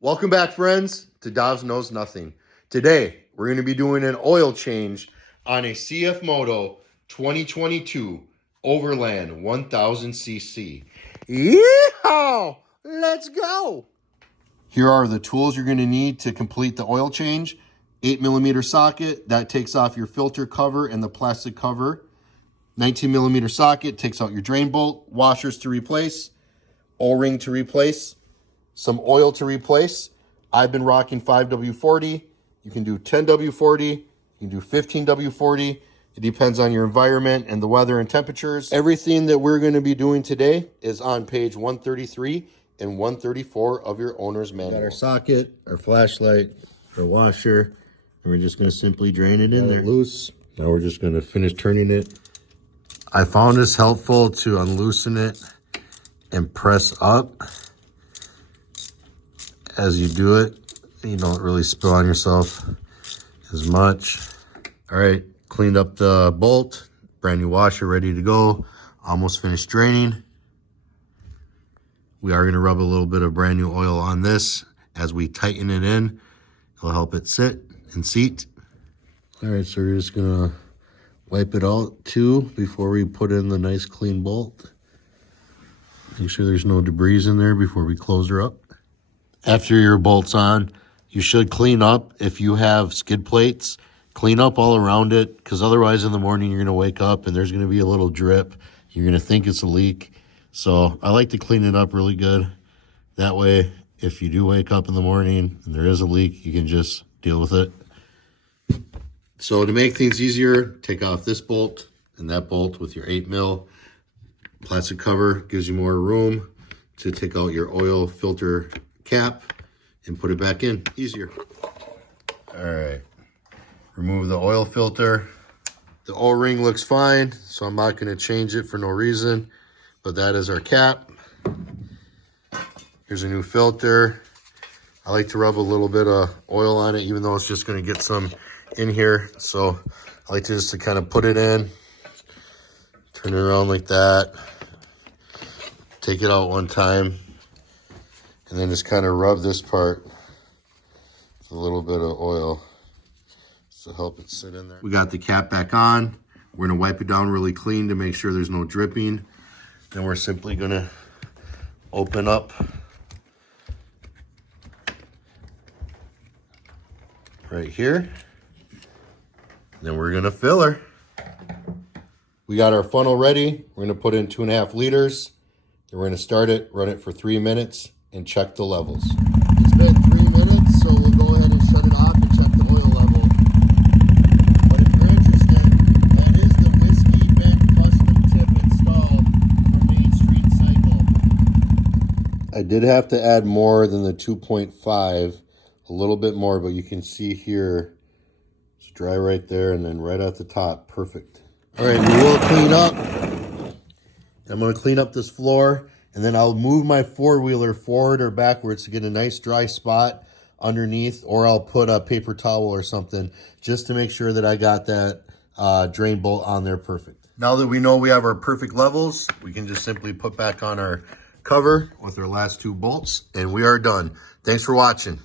Welcome back, friends, to Dobbs Knows Nothing. Today, we're going to be doing an oil change on a CF Moto 2022 Overland 1000cc. Yeehaw! Let's go! Here are the tools you're going to need to complete the oil change. 8mm socket, that takes off your filter cover and the plastic cover. 19mm socket takes out your drain bolt, washers to replace, O-ring to replace, some oil to replace. I've been rocking 5W40. You can do 10W40. You can do 15W40. It depends on your environment and the weather and temperatures. Everything that we're going to be doing today is on page 133 and 134 of your owner's manual. Got our socket, our flashlight, our washer, and we're just going to simply drain it in there. Loose. Now we're just going to finish turning it. I found this helpful to unloosen it and press up. As you do it, you don't really spill on yourself as much. All right, cleaned up the bolt, brand new washer ready to go. Almost finished draining. We are gonna rub a little bit of brand new oil on this as we tighten it in. It'll help it sit and seat. All right, so we're just gonna wipe it out too before we put in the nice clean bolt. Make sure there's no debris in there before we close her up. After your bolt's on, you should clean up. If you have skid plates, clean up all around it, because otherwise in the morning you're going to wake up and there's going to be a little drip. You're going to think it's a leak. So I like to clean it up really good. That way, if you do wake up in the morning and there is a leak, you can just deal with it. So to make things easier, take off this bolt and that bolt with your 8mm. Plastic cover gives you more room to take out your oil filter cap and put it back in easier. All right, remove the oil filter. The O-ring looks fine, so I'm not going to change it for no reason, but that is our cap. Here's a new filter. I like to rub a little bit of oil on it, even though it's just going to get some in here. So I like to just kind of put it in, turn it around like that, take it out one time, and then just kind of rub this part with a little bit of oil to help it sit in there. We got the cap back on. We're gonna wipe it down really clean to make sure there's no dripping. Then we're simply gonna open up right here. Then we're gonna fill her. We got our funnel ready. We're gonna put in 2.5 liters. Then we're gonna start it, run it for 3 minutes, and check the levels. It's been 3 minutes, so we'll go ahead and shut it off and check the oil level. But if you're interested, that is the Whiskey Bent custom tip installed for Main Street Cycle. I did have to add more than the 2.5, a little bit more, but you can see here, it's dry right there, and then right at the top, perfect. All right, we will clean up. I'm gonna clean up this floor, and then I'll move my four-wheeler forward or backwards to get a nice dry spot underneath, or I'll put a paper towel or something just to make sure that I got that drain bolt on there perfect. Now that we know we have our perfect levels, we can just simply put back on our cover with our last 2 bolts, and we are done. Thanks for watching.